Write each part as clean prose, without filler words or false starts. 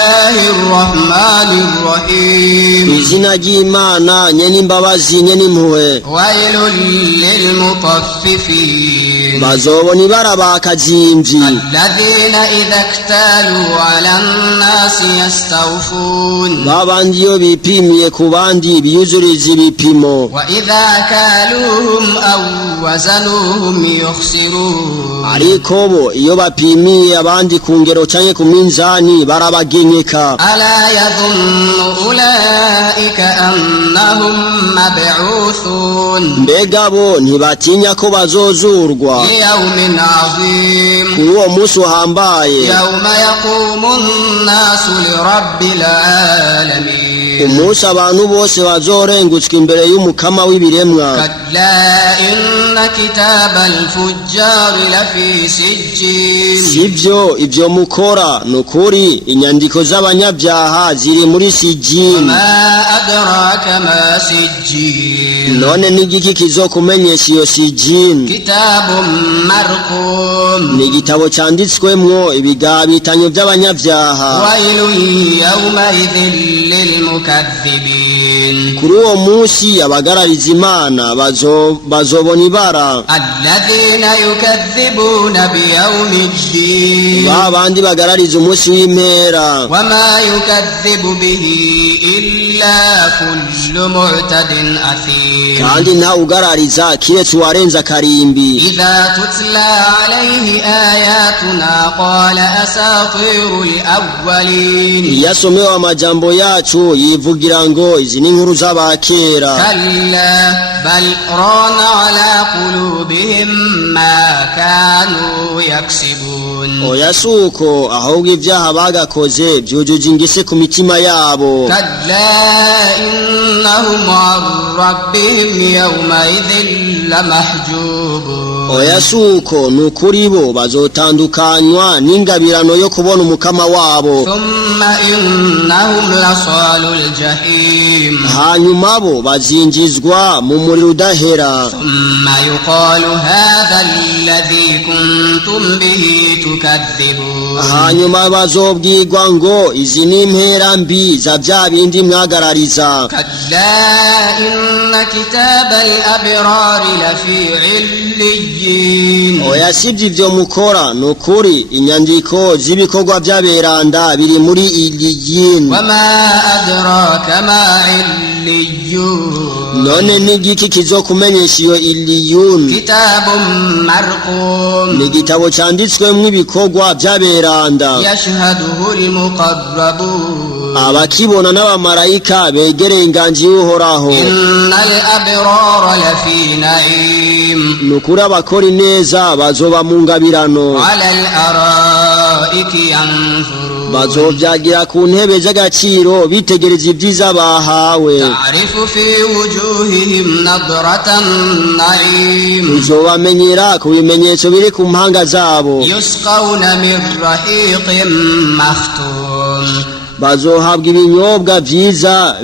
Bismillahir Rahmanir Rahim. Izina ry'Imana nyene imbabazi nyene impuhwe. Wailul lil mutaffifin. Bazobona ibara bakazimvyi. Alladhina idha iktalu 'alan nasi yastawfun. Babandi iyo bipimiye ku bandi biyuzuriza ibipimo. Wa idha kaluhum aw wazanuhum yukhsirun. Ariko bo iyo bapimiye abandi ku ngero canke ku minzani barabagenyeka. Ala yadhunnu ulaika annahum mab'uthun. Mbega bo ntibatinya ko bazozurwa liyawmin 'azim. kuri uwo musi uhambaye. Yawma yaqumu an-nasu lirabbil 'alamin. Umunsi abantu bose bazorengutswa imbere y'umukama w'ibiremwa. Kalla inna kitabal fujjari lafi sijjin. Sivyo ivyo mukora nukuri inyandiko z'abanyabyaha ziri muri sijjin. Ma adraka ma sijjin. None n'igiki kizokumenyesha iyo sijjin? Kitabun marqum. Ni igitabo canditswemwo ibigabitanyo vy'abanyabyaha. Wailun yawma idhil lil mukaththibin. Kuri uwo musi abagarariza Imana bazobona ibara. Alladhina yukaththibuna biyawmiddin. Babandi bagarariza umunsi w'impera. Wama yukaththibu bihi illa kullu mu'tadin athim. Kandi nta ugarariza kiretse uwarenza akarimbi. Idha tutla alayhi ayatuna qala asatirul awwalin. Iyasomewe amajambo yacu yivugira ngo izi ni inkuru z'abakera. Kalla bal rana ala qulubihim ma kanu yaksibun. Oya suko ahubwo ivyaha bagakoze vyujuje ingese ku mitima yabo. Kalla innahum 'an rabbihim yawma idhin lamahjubun. Oya suko nukuri bo bazotandukanywa n'ingabirano yo kubona umukama wabo. Thumma innahum lasalul jahim. Hanyuma bo bazinjizwa mu muriro udahera. Thumma yuqalu hadha alladhi kuntum bihi tukadhibun. Hanyuma bazobwirwa ngo izi ni impera mbi za vya bindi mwagarariza. Kalla inna kitabal abrari lafi 'illiyin. Oya sivyo ivyo mukora nukuri inyandiko z'ibikorwa vy'aberanda biri muri illiyin. Wama adraka ma 'illiyun. None n'igiki kizokumenyesha iyo illiyun? Kitabun marqum. Ni igitabo canditswemwo ibikorwa vy'aberanda. Yashhaduhu al-muqarrabun. Abakibona n'abamarayika begereye inganji y'Uhoraho. Innal abrara lafi na'im. Nukuri abakora ineza bazoba mu ngabirano. 'Ala al-ara'iki yanzurun. Bazovyagira ku ntebe z'agaciro bitegereza ivyiza bahawe. Ta'rifu fi wujuhihim nadratan na'im. Uzobamenyera ku bimenyetso biri ku mpanga zabo. Yusqawna min rahiqin makhtum. Bazohabwa ibinyobwa vyiza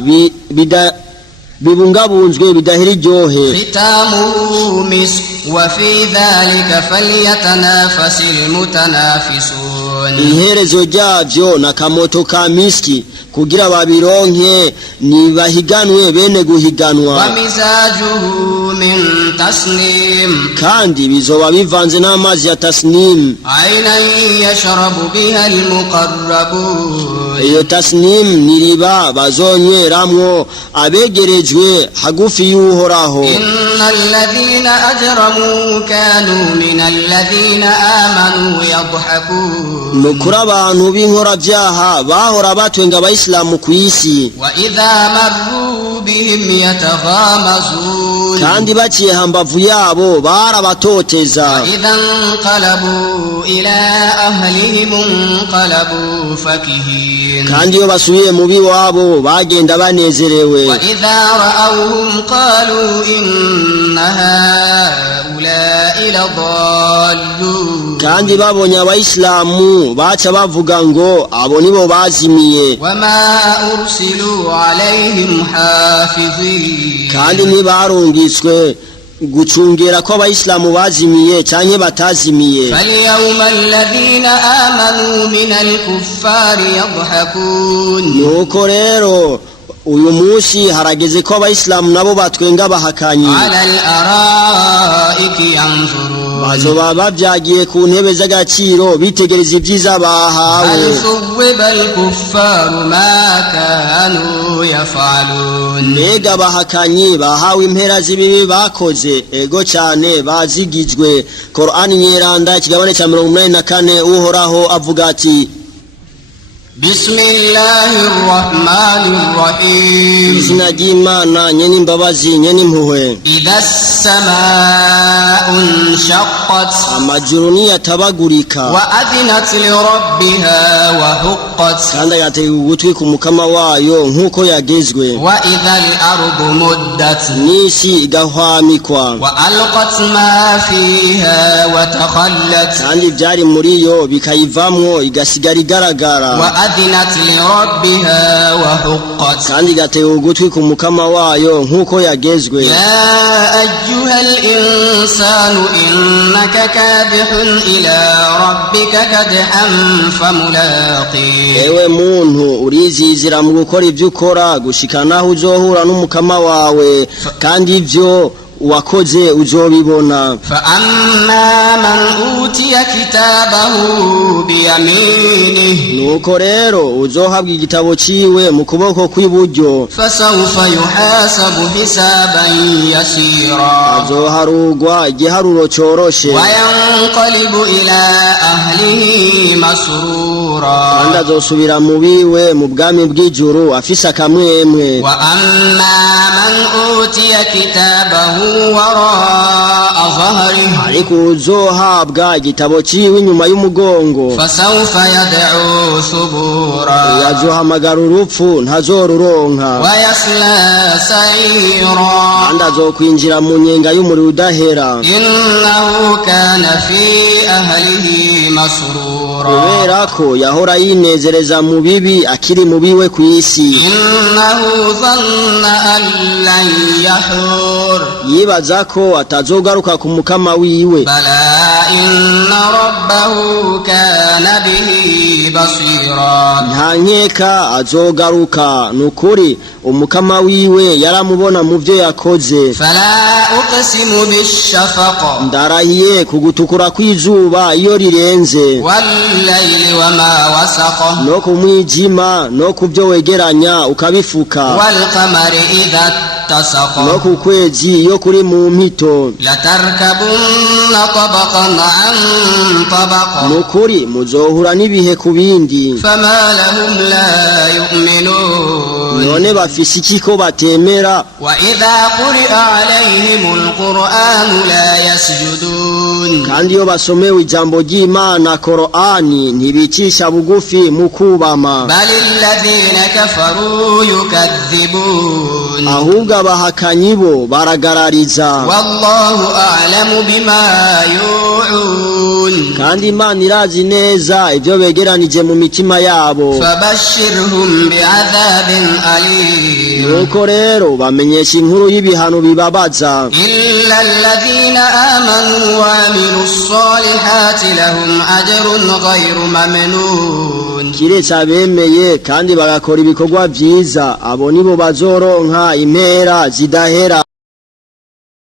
bibungabunzwe bidahera iryohe. Khitamuhu misk wa fi dhalika falyatanafasil mutanafisun. Iherezo ryavyo na kamoto ka miski kugira babironke nibahiganwe bene guhiganwa. Wa mizajuhu min tasnim. Kandi bizoba bivanze n'amazi ya tasnim. Aynan yashrabu biha al-muqarrabun. Iyo tasnim niriba bazonyweramwo abegerejwe hagufi y'Uhoraho. Innal ladhina ajramu kanu min alladhina amanu yadhhakun. Nukuri abantu b'inkora vyaha bahora batwenga abayisilamu kw'isi. Wa idha marru bihim yataghamazun. Kandi baciye hambavu yabo barabatoteza. Wa idha inqalabu ila ahlihim inqalabu fakihin. Kandi iyo basubiye mu biwabo bagenda banezerewe. Wa idha ra'awhum qalu inna haula'i ladallun. Kandi babonye abayisilamu baca bavuga ngo abo nibo bazimiye. Wama ursilu alayhim hafizin. Kandi ntibarungitswe gucungera ko abayisilamu bazimiye canke batazimiye. فاليوم الذين آمنوا من الكفار يضحكون. Nuko rero uyu munsi harageze ko abayisilamu nabo batwenga bahakanyi. على الأرائك ينظرون. Bazoba bavyagiye ku ntebe z'agaciro bitegereza ivyiza bahawe. هل ثوب الكفار ما كانوا يفعلون. Mbega bahakanyi bahawe impera z'ibibi bakoze ego cane bazigijwe. Qur'an nyeranda ikigabane ca 84 uhoraho avuga ati بسم الله الرحمن الرحيم. izina ry'Imana nyene imbabazi nyene impuhwe. إذا السماء انشقت Amajuru niyatabagurika وأذنت لربها وحقت kandi agatega ugutwi ku mukama wayo nk'uko yagezwe. وإذا الأرض مدت N'isi igahwamikwa وألقت ما فيها وتخلت kandi ivyari muri yo bikayivamwo igasigara igaragara وأذنت لربها وحقت. kandi igatega ugutwi ku mukama wayo nk'uko yagezwe. يا أيها الإنسان إنك كادح إلى ربك كدحا فملاقيه. Ewe muntu urizizira mu gukora ivyo ukora gushika naho uzohura n'umukama wawe kandi ivyo wakoze uzobibona. فأما من أوتي كتابه بيمينه Nuko rero uzohabwa igitabo ciwe mu kuboko kw'iburyo فسوف يحاسب حسابا يسيرا azoharugwa igiharuro coroshe وينقلب إلى أهله مسرورا. kandi azosubira mu biwe mu bwami bw'ijuru afise akamwemwe. وأما من أوتي كتابه وراء ظهره ariko uzohabwa igitabo ciwe inyuma y'umugongo فسوف يدعو ثبورا azohamagara urupfu ntazoruronka ويصلى سعيرا kandi azokwinjira mu nyenga y'umuriro udahera إنه كان في أهله مسرورا. kubera ko yahora yinezereza mu bibi akiri mu biwe kw'isi. إنه ظن أن لن يحور yibaza ko atazogaruka ku mukama wiwe. بلى إن ربه كان به بصيرا. nta nkeka azogaruka nukuri umukama wiwe yaramubona mu vyo yakoze. فلا أقسم بالشفق ndarahiye kugutukura kw'izuba iyo rirenze والليل وما وسق no ku mwijima no ku vyo wegeranya ukabifuka والقمر إذا اتسق no ku kwezi iyo kuri mu mpito. لتركبن طبقا عن طبق nukuri muzohura n'ibihe ku bindi. فما لهم لا يؤمنون. none bafise iki ko batemera? وإذا قرئ عليهم القرآن لا يسجدون. kandi iyo basomewe ijambo ry'Imana Qur'ani ntibicisha bugufi mu kubama. بل الذين كفروا يكذبون. ahubwo abahakanyi bo baragarariza. والله أعلم بما يوعون. kandi Imana irazi neza ivyo begeranije mu mitima yabo. فبشرهم بعذاب أليم. nuko rero bamenyesha inkuru y'ibihano bibabaza. إلا الذين آمنوا وعملوا الصالحات لهم أجر غير ممنون. kiretse abemeye kandi bagakora ibikorwa vyiza abo nibo bazoronka impera zidahera.